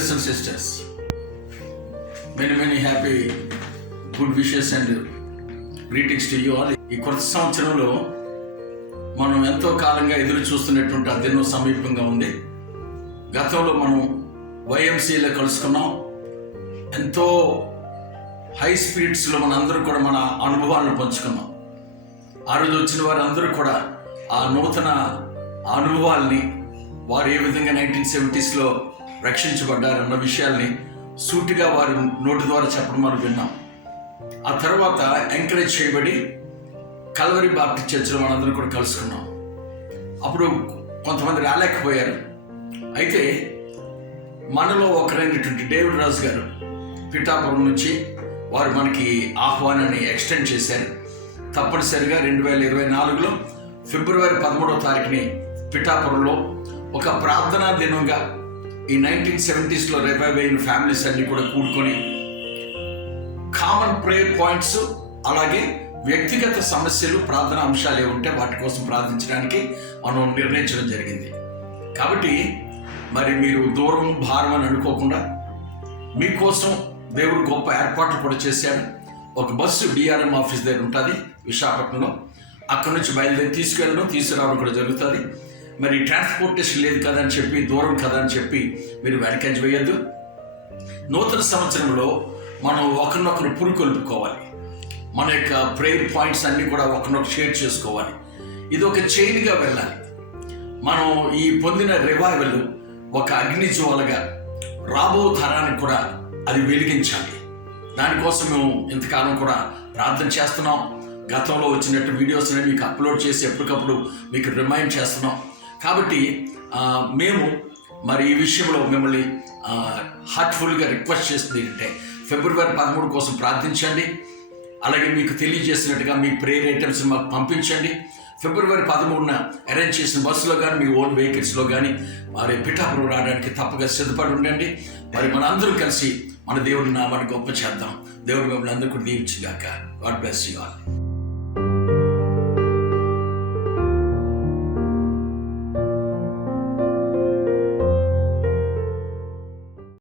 brothers and sisters, many happy good wishes and greetings to you all. ఈ కొత్త సంవత్సరంలో మనం ఎంతో కాలంగా ఎదురు చూస్తున్నటువంటి అదిన్నో సమీపంగా ఉంది. గతంలో మనం YMCAలో కలుసుకున్నాం. ఎంతో హై స్పిరిట్స్లో మనందరూ కూడా మన అనుభవాలను పంచుకున్నాం. ఆ రోజు వచ్చిన వారందరూ కూడా ఆ నూతన అనుభవాల్ని, వారు ఏ విధంగా 1970sలో రక్షించబడ్డారన్న విషయాల్ని సూటిగా వారి నోటి ద్వారా చెప్పడం మనం విన్నాం. ఆ తర్వాత ఎంకరేజ్ చేయబడి కల్వరీ బాప్టిస్ట్ చర్చిలో మనందరం కూడా కలుసుకున్నాం. అప్పుడు కొంతమంది రాలేకపోయారు. అయితే మనలో ఒకరైనటువంటి డేవిడ్ రాజు గారు పిఠాపురం నుంచి వారు మనకి ఆహ్వానాన్ని ఎక్స్టెండ్ చేశారు. తప్పనిసరిగా 2024లో ఫిబ్రవరి 13వ తారీఖుని పిఠాపురంలో ఒక ప్రార్థనా దినంగా ఈ 1970sలో రివైవ్ అయిన ఫ్యామిలీస్ అన్ని కూడా కూడుకొని కామన్ ప్రేయర్ పాయింట్స్, అలాగే వ్యక్తిగత సమస్యలు, ప్రార్థనా అంశాలు ఏముంటే వాటి కోసం ప్రార్థించడానికి మనం నిర్ణయించడం జరిగింది. కాబట్టి మరి మీరు దూరం భారం అని అనుకోకుండా మీకోసం దేవుడు గొప్ప ఏర్పాట్లు కూడా చేశాడు. ఒక బస్సు DRM ఆఫీస్ దగ్గర ఉంటుంది విశాఖపట్నంలో. అక్కడ నుంచి బయలుదేరి తీసుకెళ్ళడం, తీసుకురావడం కూడా జరుగుతుంది. మరి ట్రాన్స్పోర్టేషన్ లేదు కదా అని చెప్పి, దూరం కదా అని చెప్పి మీరు వెనకంజ వేయద్దు. నూతన సంవత్సరంలో మనం ఒకరినొకరు పురుకొల్పుకోవాలి. మన యొక్క ప్రేయర్ పాయింట్స్ అన్నీ కూడా ఒకరినొకరు షేర్ చేసుకోవాలి. ఇది ఒక చైన్గా వెళ్ళాలి. మనం ఈ పొందిన రివైవల్ ఒక అగ్ని జ్వాలగా రాబో తరానికి కూడా అది వెలిగించాలి. దానికోసం మేము ఇంతకాలం కూడా ప్రార్థన చేస్తున్నాం. గతంలో వచ్చినట్టు వీడియోస్ని మీకు అప్లోడ్ చేసి ఎప్పటికప్పుడు మీకు రిమైండ్ చేస్తున్నాం. కాబట్టి మేము మరి ఈ విషయంలో మిమ్మల్ని హార్ట్ఫుల్గా రిక్వెస్ట్ చేస్తుంది ఏంటంటే ఫిబ్రవరి 13 కోసం ప్రార్థించండి. అలాగే మీకు తెలియజేసినట్టుగా మీ ప్రేయర్ ఐటమ్స్ మాకు పంపించండి. ఫిబ్రవరి 13న అరేంజ్ చేసిన బస్సులో కానీ, మీ ఓన్ వెహికల్స్లో కానీ మరి పిఠాపురం రావడానికి తప్పగా సిద్ధపడి ఉండండి. మరి మనందరూ కలిసి మన దేవుడి నామాన్ని గొప్ప చేద్దాం. దేవుడు మిమ్మల్ని అందరూ కూడా దీవించుగాక. God bless you all.